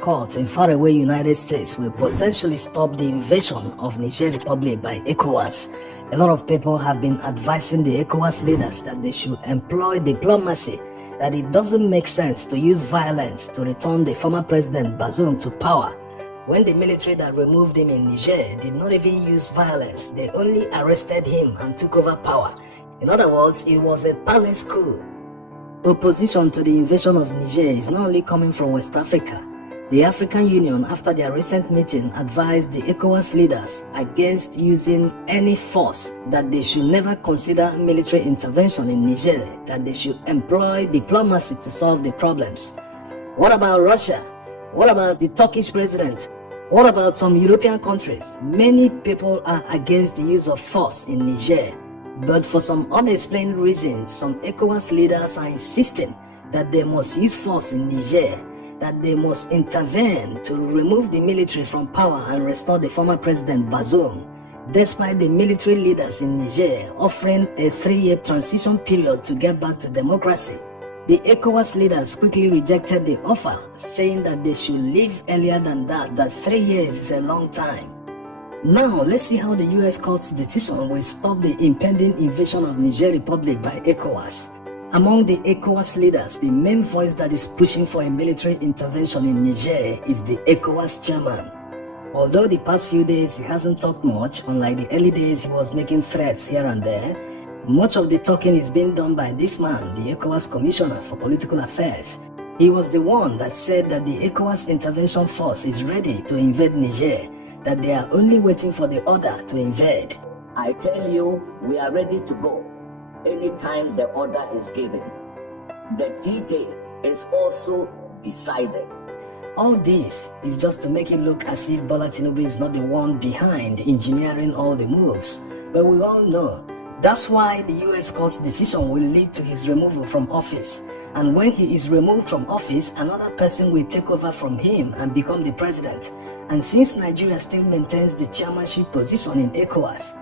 court in faraway United States will potentially stop the invasion of Niger Republic by Ecowas. A lot of people have been advising the Ecowas leaders that they should employ diplomacy, that it doesn't make sense to use violence to return the former president Bazoum to power. When the military that removed him in Niger did not even use violence, they only arrested him and took over power. In other words, it was a palace coup. Opposition to the invasion of Niger is not only coming from West Africa. The African Union, after their recent meeting, advised the ECOWAS leaders against using any force, that they should never consider military intervention in Niger, that they should employ diplomacy to solve the problems. What about Russia? What about the Turkish president? What about some European countries? Many people are against the use of force in Niger, but for some unexplained reasons, some ECOWAS leaders are insisting that they must use force in Niger, that they must intervene to remove the military from power and restore the former president Bazoum, despite the military leaders in Niger offering a 3-year transition period to get back to democracy. The ECOWAS leaders quickly rejected the offer, saying that they should leave earlier than that 3 years is a long time. Now, let's see how the US court's decision will stop the impending invasion of Niger Republic by ECOWAS. Among the ECOWAS leaders, the main voice that is pushing for a military intervention in Niger is the ECOWAS chairman. Although the past few days he hasn't talked much, unlike the early days he was making threats here and there, much of the talking is being done by this man, the ECOWAS Commissioner for Political Affairs. He was the one that said that the ECOWAS intervention force is ready to invade Niger, that they are only waiting for the order to invade. I tell you, we are ready to go anytime the order is given. The detail is also decided. All this is just to make it look as if Bola Tinubu is not the one behind engineering all the moves. But we all know that's why the US court's decision will lead to his removal from office. And when he is removed from office, another person will take over from him and become the president. And since Nigeria still maintains the chairmanship position in ECOWAS,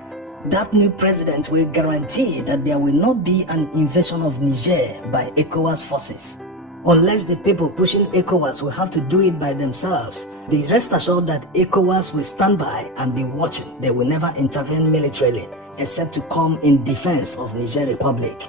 that new president will guarantee that there will not be an invasion of Niger by ECOWAS forces. Unless the people pushing ECOWAS will have to do it by themselves, be rest assured that ECOWAS will stand by and be watching. They will never intervene militarily, except to come in defense of Niger Republic.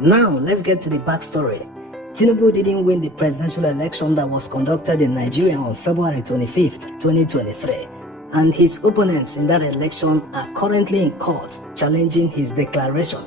Now, let's get to the backstory. Tinubu didn't win the presidential election that was conducted in Nigeria on February 25th, 2023, and his opponents in that election are currently in court challenging his declaration.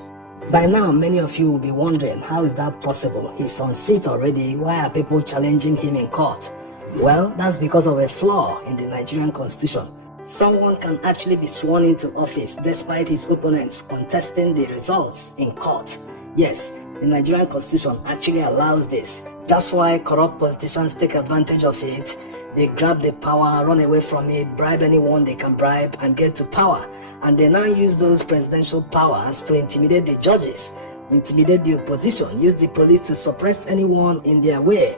By now, many of you will be wondering, how is that possible? He's on seat already, why are people challenging him in court? Well, that's because of a flaw in the Nigerian constitution. Someone can actually be sworn into office despite his opponents contesting the results in court. Yes, the Nigerian constitution actually allows this. That's why corrupt politicians take advantage of it. They grab the power, run away from it, bribe anyone they can bribe and get to power. And they now use those presidential powers to intimidate the judges, intimidate the opposition, use the police to suppress anyone in their way.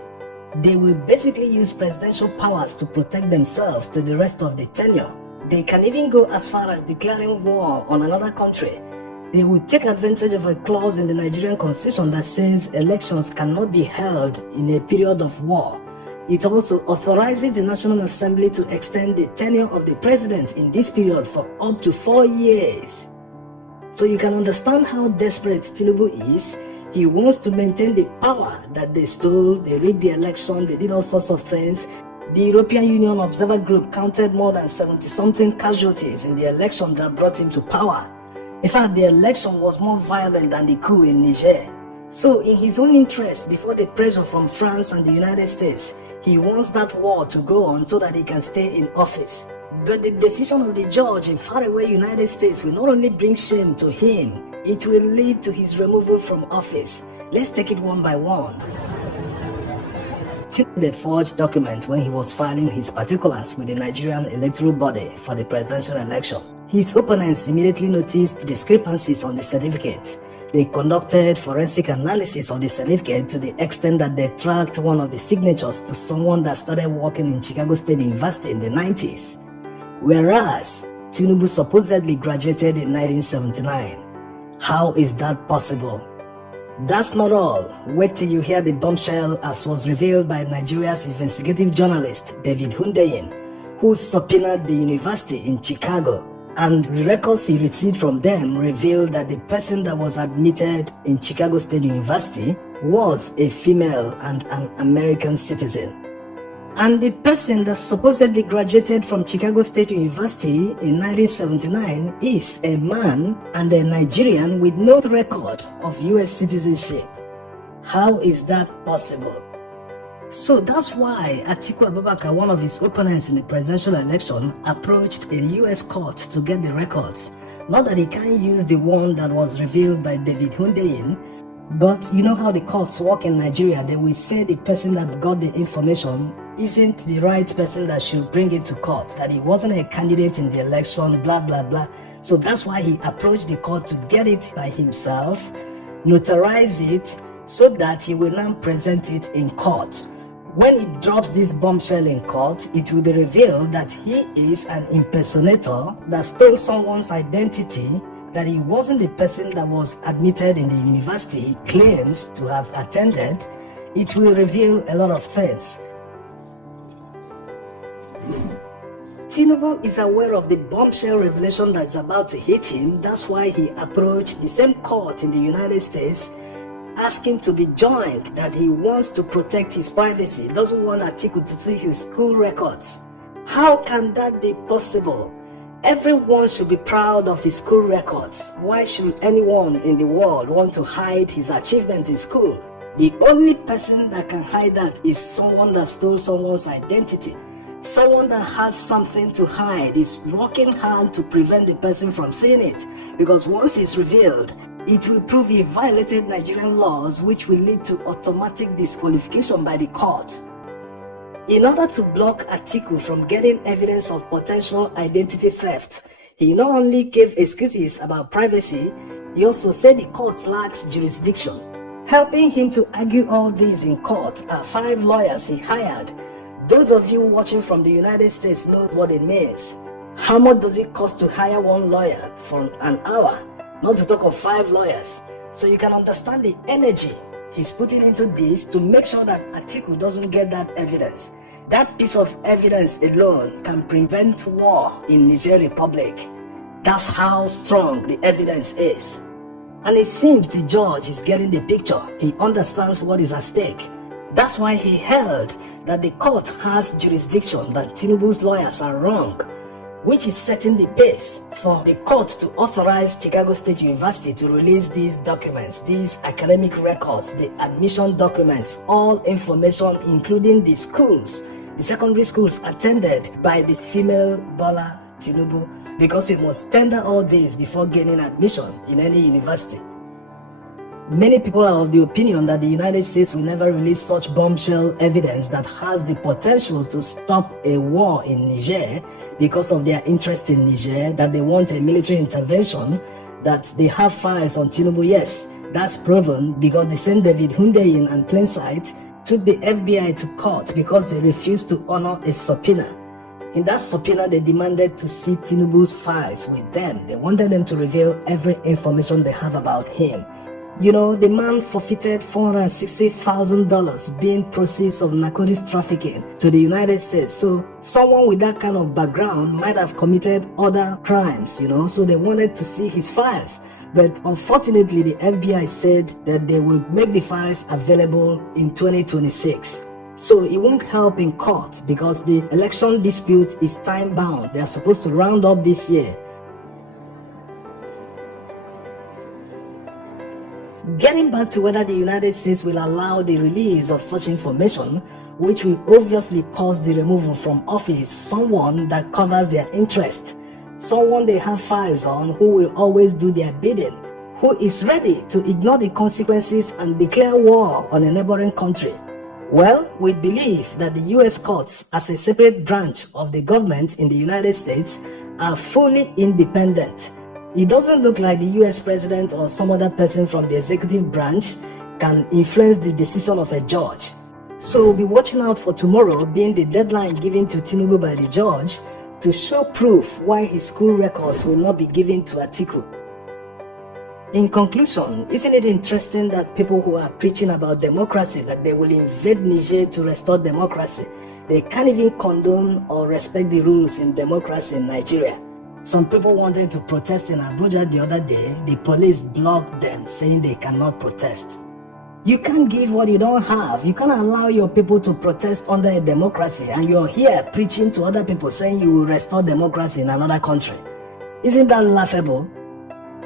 They will basically use presidential powers to protect themselves to the rest of the tenure. They can even go as far as declaring war on another country. They will take advantage of a clause in the Nigerian constitution that says elections cannot be held in a period of war. It also authorizes the National Assembly to extend the tenure of the president in this period for up to 4 years. So you can understand how desperate Tinubu is. He wants to maintain the power that they stole, they rigged the election, they did all sorts of things. The European Union Observer Group counted more than 70-something casualties in the election that brought him to power. In fact, the election was more violent than the coup in Niger. So in his own interest, before the pressure from France and the United States, he wants that war to go on so that he can stay in office. But the decision of the judge in faraway United States will not only bring shame to him, it will lead to his removal from office. Let's take it one by one. The forged document when he was filing his particulars with the Nigerian electoral body for the presidential election. His opponents immediately noticed discrepancies on the certificate. They conducted forensic analysis of the certificate to the extent that they tracked one of the signatures to someone that started working in Chicago State University in the 90s. Whereas Tinubu supposedly graduated in 1979. How is that possible? That's not all. Wait till you hear the bombshell as was revealed by Nigeria's investigative journalist David Hundeyin, who subpoenaed the university in Chicago. And the records he received from them revealed that the person that was admitted in Chicago State University was a female and an American citizen. And the person that supposedly graduated from Chicago State University in 1979 is a man and a Nigerian with no record of US citizenship. How is that possible? So that's why Atiku Abubakar, one of his opponents in the presidential election, approached a US court to get the records. Not that he can't use the one that was revealed by David Hundeyin, but you know how the courts work in Nigeria. They will say the person that got the information isn't the right person that should bring it to court, that he wasn't a candidate in the election, blah, blah, blah. So that's why he approached the court to get it by himself, notarize it, so that he will now present it in court. When he drops this bombshell in court, it will be revealed that he is an impersonator that stole someone's identity, that he wasn't the person that was admitted in the university he claims to have attended. It will reveal a lot of things. Tinubu is aware of the bombshell revelation that is about to hit him. That's why he approached the same court in the United States asking to be joined, that he wants to protect his privacy. He doesn't want Atiku to see his school records. How can that be possible? Everyone should be proud of his school records. Why should anyone in the world want to hide his achievement in school? The only person that can hide that is someone that stole someone's identity. Someone that has something to hide is working hard to prevent the person from seeing it, because once it's revealed, it will prove he violated Nigerian laws, which will lead to automatic disqualification by the court. In order to block Atiku from getting evidence of potential identity theft, he not only gave excuses about privacy, he also said the court lacks jurisdiction. Helping him to argue all these in court are 5 lawyers he hired. Those of you watching from the United States know what it means. How much does it cost to hire one lawyer for an hour? Not to talk of 5 lawyers. So you can understand the energy he's putting into this to make sure that Atiku doesn't get that evidence. That piece of evidence alone can prevent war in Niger Republic. That's how strong the evidence is. And it seems the judge is getting the picture. He understands what is at stake. That's why he held that the court has jurisdiction, that Tinubu's lawyers are wrong, which is setting the base for the court to authorize Chicago State University to release these documents, these academic records, the admission documents, all information including the schools, the secondary schools attended by the female Bola Tinubu, because we must tender all these before gaining admission in any university. Many people are of the opinion that the United States will never release such bombshell evidence that has the potential to stop a war in Niger because of their interest in Niger, that they want a military intervention, that they have files on Tinubu. Yes, that's proven because the same David Hundeyin and Plainsight took the FBI to court because they refused to honor a subpoena. In that subpoena, they demanded to see Tinubu's files with them. They wanted them to reveal every information they have about him. You know, the man forfeited $460,000 being proceeds of narcotics trafficking to the United States. So someone with that kind of background might have committed other crimes, you know, so they wanted to see his files. But unfortunately, the FBI said that they will make the files available in 2026. So it won't help in court because the election dispute is time bound. They are supposed to round up this year. Getting back to whether the United States will allow the release of such information, which will obviously cause the removal from office someone that covers their interest, someone they have files on who will always do their bidding, who is ready to ignore the consequences and declare war on a neighboring country. Well, we believe that the US courts, as a separate branch of the government in the United States, are fully independent. It doesn't look like the US president or some other person from the executive branch can influence the decision of a judge. So we'll be watching out for tomorrow being the deadline given to Tinubu by the judge to show proof why his school records will not be given to Atiku. In conclusion, isn't it interesting that people who are preaching about democracy, that they will invade Niger to restore democracy, they can't even condone or respect the rules in democracy in Nigeria? Some people wanted to protest in Abuja the other day. The police blocked them, saying they cannot protest. You can't give what you don't have. You can't allow your people to protest under a democracy, and you're here preaching to other people saying you will restore democracy in another country. Isn't that laughable?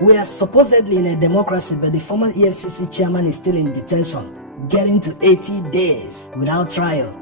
We are supposedly in a democracy, but the former EFCC chairman is still in detention, getting to 80 days without trial.